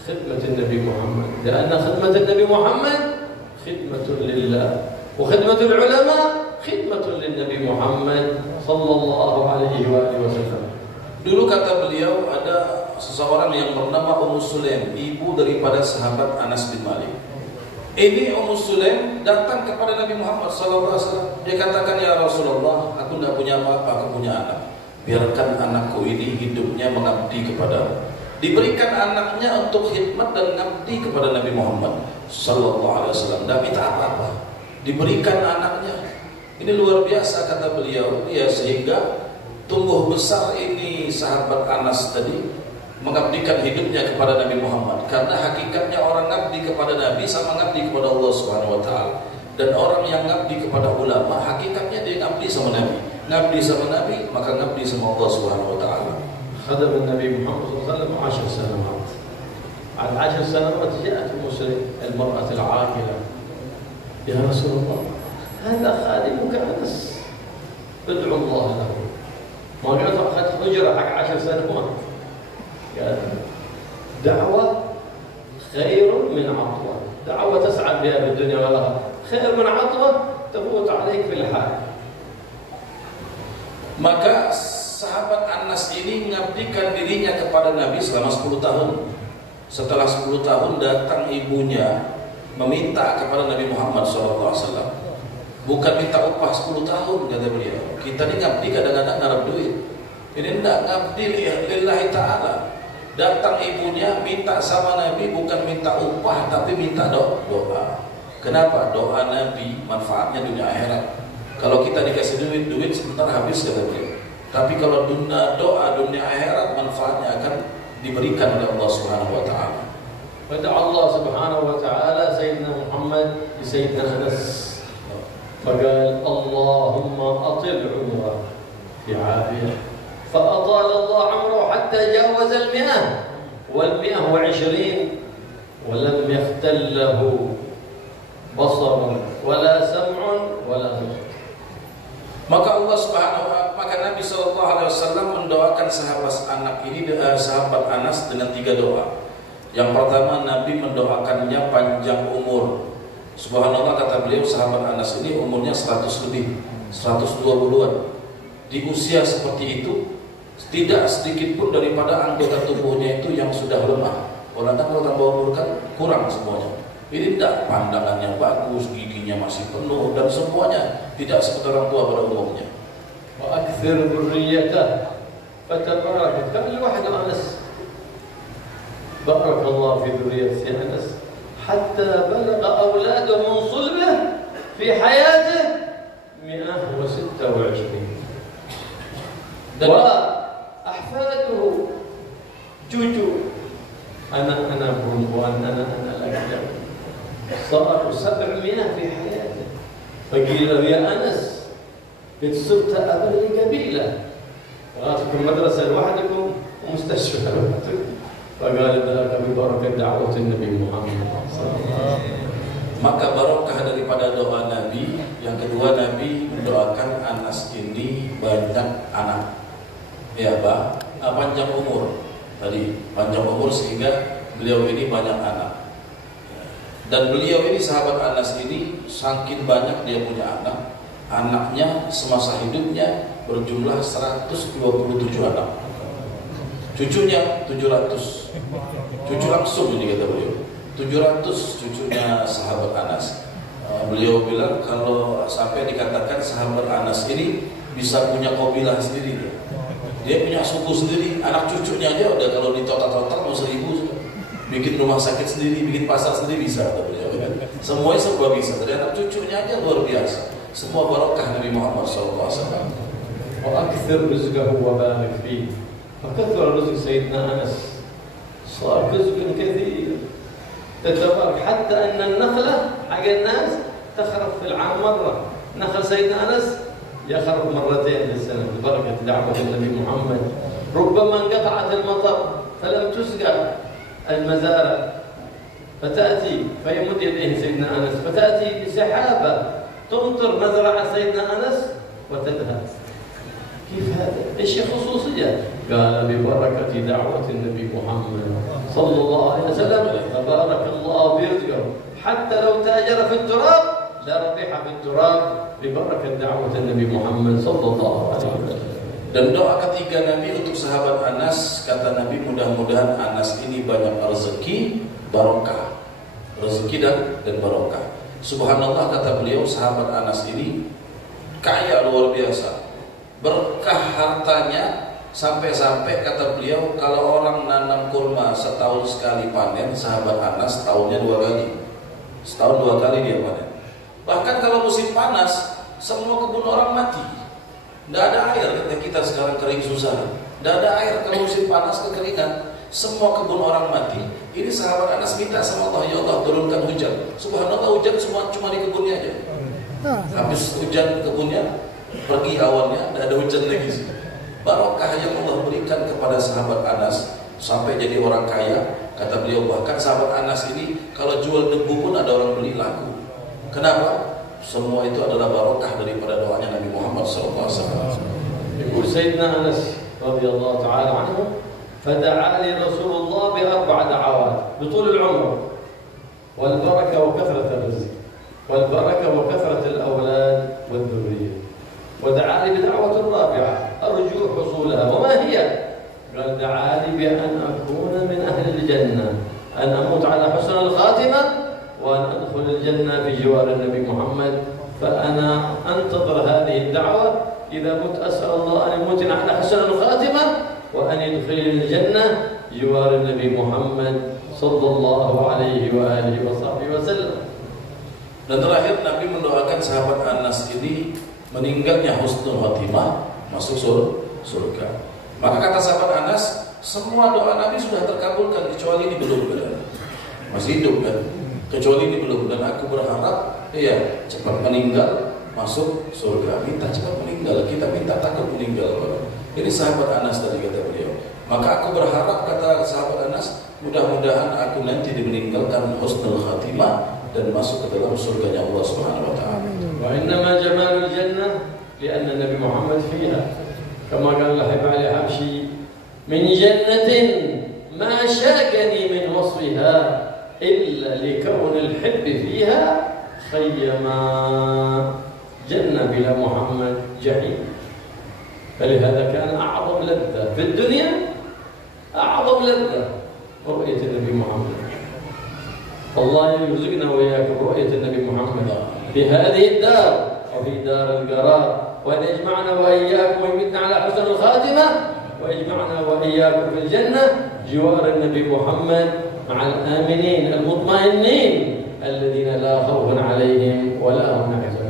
خدمة النبي محمد، لأن خدمة النبي محمد خدمة لله، وخدمة العلماء خدمة للنبي محمد صلى الله عليه وآله وسلم. Dulu kata beliau ada seseorang yang bernama Ummu Sulaim, ibu daripada sahabat Anas bin Malik. Ini Ummu Sulaim datang kepada Nabi Muhammad SAW. Dia katakan, ya Rasulullah, aku tidak punya apa-apa, aku punya anak. Biarkan anakku ini hidupnya mengabdi kepadamu. Diberikan anaknya untuk khidmat dan mengabdi kepada Nabi Muhammad SAW. Tidak minta apa-apa, diberikan anaknya. Ini luar biasa kata beliau. Ya, sehingga tumbuh besar ini sahabat Anas tadi mengabdikan hidupnya kepada Nabi Muhammad. Karena hakikatnya orang ngabdi kepada Nabi sama ngabdi kepada Allah Subhanahu wa taala. Dan orang yang ngabdi kepada ulama, hakikatnya dia ngabdi sama Nabi. Ngabdi sama Nabi, maka ngabdi sama Allah Subhanahu wa taala. خدم النبي محمد صلى الله عليه وسلم 10 سنوات. بعد 10 سنوات جاءت مسلم المرأة العاقلة: يا رسول الله، هذا خادمك أنس، ادعو الله له. ما قالت أخذت أجرة حق 10 سنوات. قال دعوة خير من عطوة، دعوة تسعد بها في الدنيا والآخرة خير من عطوة تفوت عليك في الحال. Maka sahabat Anas ini mengabdikan dirinya kepada Nabi selama 10 tahun. Setelah 10 tahun datang ibunya meminta kepada Nabi Muhammad SAW. Bukan minta upah 10 tahun kata beliau. Kita ini ngabdi kadang-kadang ngarep duit. Ini tidak ngabdi lillahi ta'ala. Datang ibunya minta sama Nabi, bukan minta upah tapi minta doa. Kenapa? Doa Nabi manfaatnya dunia akhirat. Kalau kita dikasih duit sebentar habis kata beliau. Tapi kalau doa dunia akhirat manfaatnya akan diberikan oleh Allah Subhanahu wa taala. Fada'a Allah Subhanahu wa taala Sayyidina Muhammad li Sayyidina Anas. Faqala Allahumma atil 'umrah fi 'afiyah. فأطال الله عمره حتى جاوز 100 وال120 ولم يختل له بصر ولا سمع ولا نطق. Maka Allah maka Nabi SAW mendoakan sahabat Anas dengan 3 doa. Yang pertama, Nabi mendoakannya panjang umur. Subhanallah, kata beliau, sahabat Anas ini umurnya 100 lebih, 120-an. Di usia seperti itu, tidak sedikit pun daripada anggota tubuhnya itu yang sudah lemah. Orang kan kalau tambah umur kan kurang semuanya. Ini tidak, pandangannya bagus, giginya masih penuh, dan semuanya tidak seperti orang tua pada umumnya. Wa akthir dzurriyyatah fatabarakat kal wahid Anas. Barakallahu fi dzurriyyati Anas hatta balagha awladuhu min sulbihi fi hayatihi 126. Wa ahfaduhu cucu anak-anak perempuan, anak-anak laki-laki صاروا 700 في حياته. فقيل له يا أنس قد صرت أبا لقبيلة وغاتكم مدرسة لوحدكم ومستشفى لوحدكم. فقال ذاك ببركة دعوة النبي محمد صلى الله عليه وسلم. Maka barokah daripada doa Nabi. Yang kedua, Nabi mendoakan Anas ini banyak anak. Ya, Pak, panjang umur. Tadi panjang umur sehingga beliau ini banyak anak. Dan beliau ini, sahabat Anas ini, saking banyak dia punya anak. Anaknya semasa hidupnya berjumlah 127 anak. Cucunya 700. Cucu langsung ini kata beliau. 700 cucunya sahabat Anas. Beliau bilang kalau sampai dikatakan sahabat Anas ini bisa punya kabilah sendiri. Dia punya suku sendiri. Anak cucunya aja udah kalau ditotal-total mau 1000. Bikin rumah sakit sendiri, bikin pasar sendiri bisa, kata beliau. Semuanya serba bisa. Dari anak cucunya aja luar biasa. Semua barokah Nabi Muhammad SAW. Wa akthir rizqahu wa barik fihi. Fakthara rizq Sayyidina Anas. Sar rizqan kathir. تتبارك حتى أن النخلة حق الناس تخرف في العام مرة. نخل سيدنا أنس يخرف مرتين في السنة ببركة دعوة النبي محمد. ربما انقطعت المطر فلم تسقى المزارع فتأتي فيمد يديه سيدنا أنس فتأتي بسحابة تمطر مزرعة سيدنا أنس وتذهب. كيف هذا؟ إيش خصوصية؟ قال ببركة دعوة النبي محمد صلى الله عليه وسلم تبارك الله برزقه حتى لو تاجر في التراب لربح في التراب ببركة دعوة النبي محمد صلى الله عليه وسلم. Dan doa ketiga Nabi untuk sahabat Anas, kata Nabi, mudah-mudahan Anas ini banyak rezeki, barokah. Rezeki dan barokah. Subhanallah, kata beliau, sahabat Anas ini kaya luar biasa. Berkah hartanya sampai-sampai kata beliau kalau orang nanam kurma setahun sekali panen, sahabat Anas tahunnya 2 kali. Setahun 2 kali dia panen. Bahkan kalau musim panas, semua kebun orang mati. Tidak ada air, kata kita sekarang kering susah. Tidak ada air, kalau musim panas kekeringan, semua kebun orang mati. Ini sahabat Anas minta sama Allah, ya Allah turunkan hujan. Subhanallah, hujan semua cuma di kebunnya aja. Habis hujan kebunnya, pergi awannya, tidak ada hujan lagi. Barokah yang Allah berikan kepada sahabat Anas sampai jadi orang kaya. Kata beliau, bahkan sahabat Anas ini kalau jual debu pun ada orang beli, laku. Kenapa? Semua itu adalah barokah daripada doanya Nabi Muhammad SAW. يقول سيدنا أنس رضي الله تعالى عنه فدعا لي رسول الله ب4 دعوات بطول العمر والبركة وكثرة الرزق. والبركة وكثرة الأولاد والذرية. ودعاني بدعوة رابعة أرجو حصولها، وما هي؟ قال دعاني بأن أكون من أهل الجنة، أن أموت على حسن الخاتمة وأن أدخل الجنة بجوار النبي محمد. فأنا أنتظر هذه الدعوة، إذا مت أسأل الله أن يموتنا على حسن الخاتمة وأن يدخلني الجنة جوار النبي محمد صلى الله عليه وآله وصحبه وسلم. Dan terakhir Nabi mendoakan sahabat Anas ini meninggalnya husnul khatimah, masuk surga. Maka kata sahabat Anas, semua doa Nabi sudah terkabulkan kecuali ini belum, masih hidup kan? Kecuali ini belum, dan aku berharap cepat meninggal masuk surga. Minta cepat meninggal, kita minta takut meninggal. Ini sahabat Anas tadi kata beliau. Maka aku berharap, kata sahabat Anas, mudah-mudahan aku nanti meninggalkan husnul khatimah dan masuk ke dalam surganya Allah Subhanahu wa taala. Wa innama jamalul jannah li'anna Nabi Muhammad fiha. Kama qala Habib Ali Habsyi, min jannatin ma syakani min wasfiha illa likawn al-hibb fiha khayyama jannah bila Muhammad jahim. فلهذا كان أعظم لذة في الدنيا أعظم لذة رؤية النبي محمد. الله يرزقنا وإياكم رؤية النبي محمد في هذه الدار وفي دار القرار، وأن يجمعنا وإياكم ويمتنا على حسن الخاتمة، ويجمعنا وإياكم في الجنة جوار النبي محمد مع الآمنين المطمئنين الذين لا خوف عليهم ولا هم يحزنون.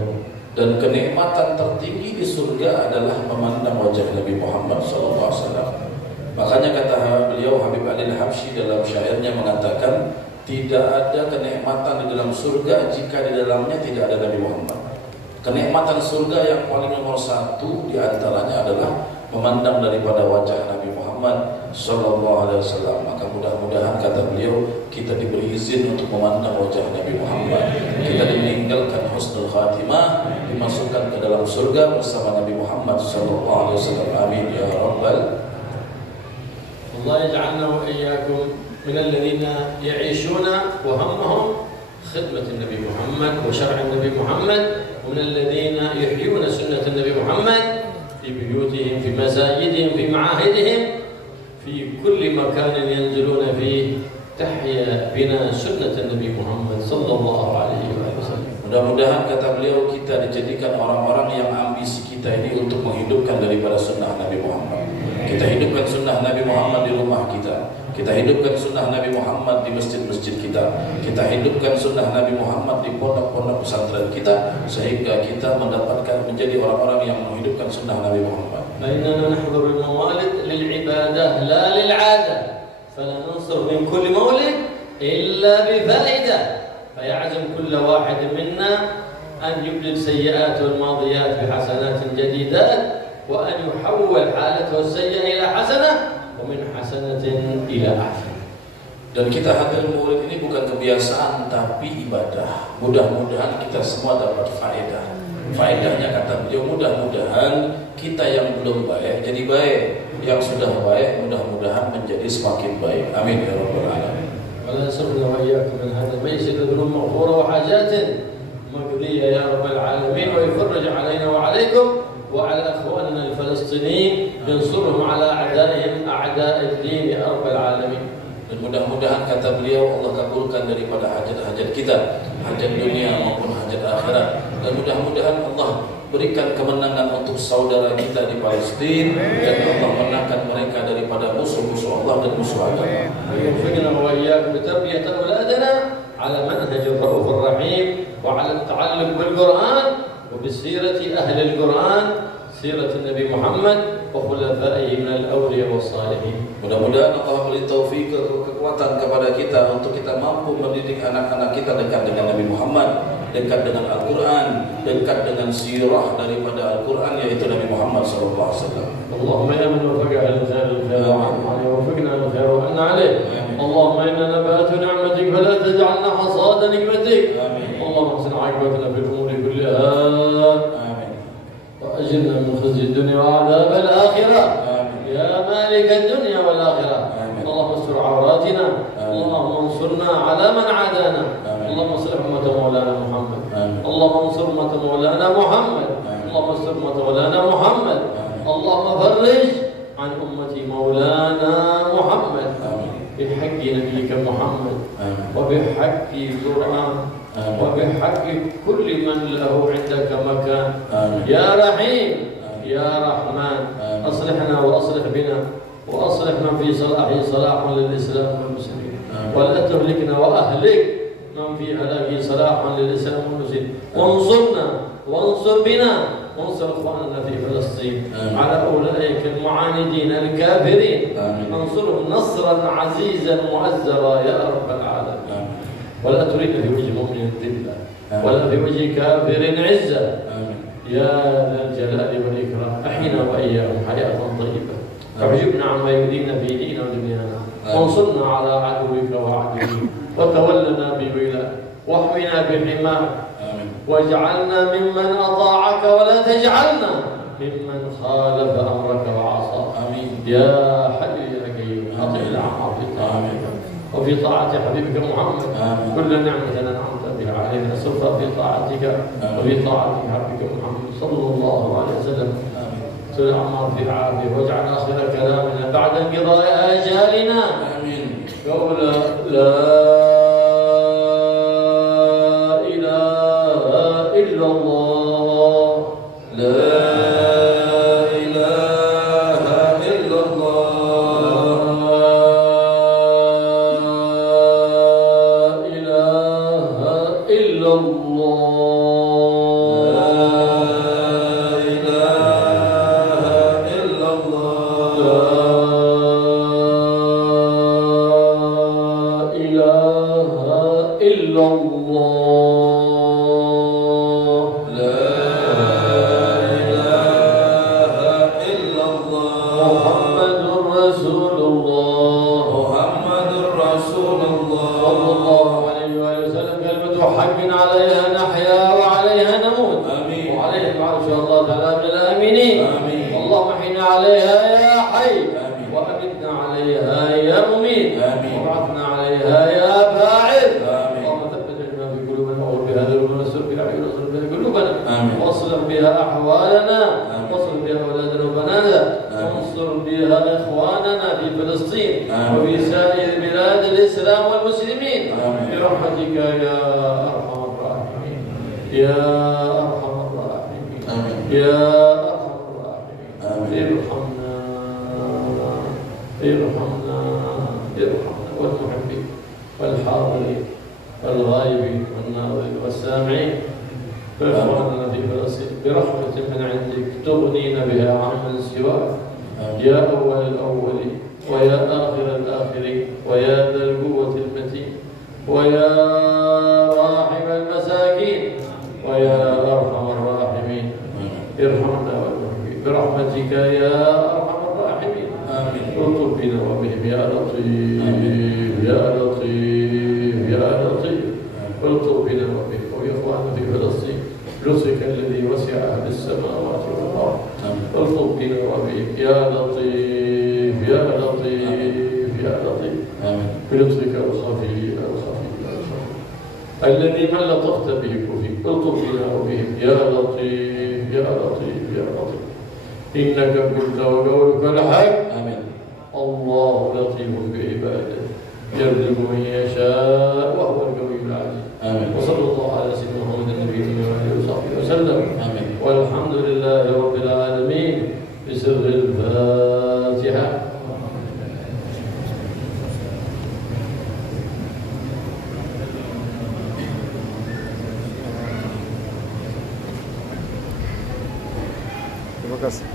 Dan kenikmatan tertinggi di surga adalah memandang wajah Nabi Muhammad SAW. Makanya kata beliau Habib Ali Habsyi dalam syairnya mengatakan, tidak ada kenikmatan di dalam surga jika di dalamnya tidak ada Nabi Muhammad. Kenikmatan surga yang paling nomor satu di antaranya adalah memandang daripada wajah Nabi Muhammad Sallallahu Alaihi Wasallam. Maka mudah-mudahan kata beliau kita diberi izin untuk memandang wajah Nabi Muhammad. Kita meninggalkan husnul khatimah, dimasukkan ke dalam surga bersama Nabi Muhammad Sallallahu Alaihi Wasallam. Amin ya Rabbal. Allah yaj'alna wa iyyakum من الذين يعيشون وهمهم خدمة النبي محمد وشرع النبي محمد، ومن الذين يحيون سنة النبي محمد في بيوتهم في مساجدهم في معاهدهم في كل مكان ينزلون فيه تحيا بنا سنة النبي محمد صلى الله عليه وسلم. Mudah-mudahan kata beliau kita dijadikan orang-orang yang ambisi kita ini untuk menghidupkan daripada sunnah Nabi Muhammad. Kita hidupkan sunnah Nabi Muhammad di rumah kita. Kita hidupkan sunnah Nabi Muhammad di masjid-masjid kita. Kita hidupkan sunnah Nabi Muhammad di pondok-pondok pesantren kita, sehingga kita mendapatkan menjadi orang-orang yang menghidupkan sunnah Nabi Muhammad. فإننا نحضر الموالد للعبادة لا للعادة، فلا ننصر من كل مولد إلا بفائدة، فيعزم كل واحد منا أن يبدل سيئاته الماضيات بحسنات جديدات، وأن يحول حالته السيئة إلى حسنة ومن حسنة إلى أحسن. Dan kita hadir maulid ini bukan kebiasaan tapi ibadah. Mudah-mudahan kita semua dapat faedah. Faedahnya kata beliau, mudah-mudahan kita yang belum baik jadi baik, yang sudah baik mudah-mudahan menjadi semakin baik. Amin ya rabbal alamin. ولا يسرنا وإياكم من هذا الميسر الذنوب مغفورة وحاجات مقضية يا رب العالمين، ويفرج علينا وعليكم وعلى أخواننا الفلسطينيين ينصرهم على أعدائهم أعداء الدين يا رب العالمين. Dan mudah-mudahan kata beliau Allah kabulkan daripada hajat-hajat kita, hajat dunia maupun hajat akhirat. Dan mudah-mudahan Allah berikan kemenangan untuk saudara kita di Palestina, dan Allah menangkan mereka daripada musuh-musuh Allah dan musuh agama. ويوفقنا وإياكم بتربية أولادنا على منهج الرؤوف الرحيم وعلى التعلق بالقرآن وبسيرة أهل القرآن، سيرة النبي محمد وخلفائه من الأولياء والصالحين. Mudah-mudahan Allah beri taufik kekuatan kepada kita untuk kita mampu mendidik anak-anak kita dekat dengan Nabi Muhammad, dekat dengan Al-Quran, dekat dengan sirah daripada Al-Quran, yaitu Nabi Muhammad SAW. اللهم يا من وفق أهل الخير الخير وعنا وفقنا الخير وعنا عليه. اللهم إنا نبات نعمتك فلا تجعلنا حصاد نعمتك. اللهم احسن عاقبتنا في الأمور كلها. وأجرنا من خزي الدنيا وعذاب الآخرة. يا مالك الدنيا والآخرة. اللهم استر عوراتنا. اللهم انصرنا على من عادانا. اللهم اصلح أمة مولانا محمد. مولانا محمد. اللهم استر مولانا محمد. اللهم فرج عن أمة مولانا محمد بحق نبيك محمد وبحق القرآن وبحق كل من له عندك مكان. يا رحيم يا رحمن أصلحنا وأصلح بنا وأصلح من في صلاحه صلاح للإسلام والمسلمين، ولا تهلكنا وأهلك من في هلاكه صلاحا للإسلام والمسلمين. وانصرنا وانصر بنا وانصر اخواننا في فلسطين على اولئك المعاندين الكافرين. انصرهم نصرا عزيزا مؤزرا يا رب العالمين. ولا تريد في وجه مؤمن ذله ولا في وجه كافر عزه يا ذا الجلال والاكرام. احينا واياهم حياه طيبه، اعجبنا عما يؤذينا في ديننا ودنيانا، وانصرنا على عدوك وعدوك، وتولنا بولاك واحمنا بحماك، واجعلنا ممن أطاعك ولا تجعلنا ممن خالف أمرك وعصاك. يا حي يا قيوم أطع العمر في طاعتك وفي طاعة حبيبك محمد. كل نعمة أنعمت بها علينا سفر في طاعتك وفي طاعة حبيبك محمد صلى الله عليه وسلم. طول الأعمار في عافية، واجعل آخر كلامنا بعد انقضاء آجالنا قول لا إلا الله. لا إله إلا الله. لا إله إلا الله. لا إله إلا الله. لا إله إلا الله. عليها يا حي وأمتنا عليها يا مميت وابعثنا عليها يا باعث. اللهم ثبت لنا في قلوبنا وأول بها ذنوبنا واستر بها عيوبنا واصلح بها قلوبنا واصلح بها أحوالنا واصلح بها أولادنا وبناتنا وانصر بها إخواننا في فلسطين وفي سائر بلاد الإسلام والمسلمين برحمتك يا أرحم الراحمين يا أرحم الراحمين يا ارحمنا ارحمنا ارحمنا والمحبين والحاضرين والغائبين والناظرين والسامعين واخواننا في فلسطين برحمة من عندك تغنينا بها عمن سواك يا أول الأولين ويا آخر الآخرين ويا ذا القوة المتين ويا راحم المساكين ويا أرحم الراحمين. ارحمنا برحمتك يا أرحم الراحمين. الطف بنا وبهم يا لطيف يا لطيف يا لطيف. الطف بنا وبهم وبإخواننا في فلسطين لطفك الذي وسع أهل السماوات والأرض. الطف بنا وبهم يا لطيف يا لطيف يا لطيف بلطفك الخفي الخفي الذي من لطفت به كفي. الطف بنا وبهم يا لطيف يا لطيف يا لطيف إنك قلت وقولك الحق. الله لطيف بعباده يرزق من يشاء وهو القوي العزيز. وصلى الله على سيدنا محمد النبي وآله وصحبه وسلم. والحمد لله رب العالمين بسر الفاتحة. Terima kasih.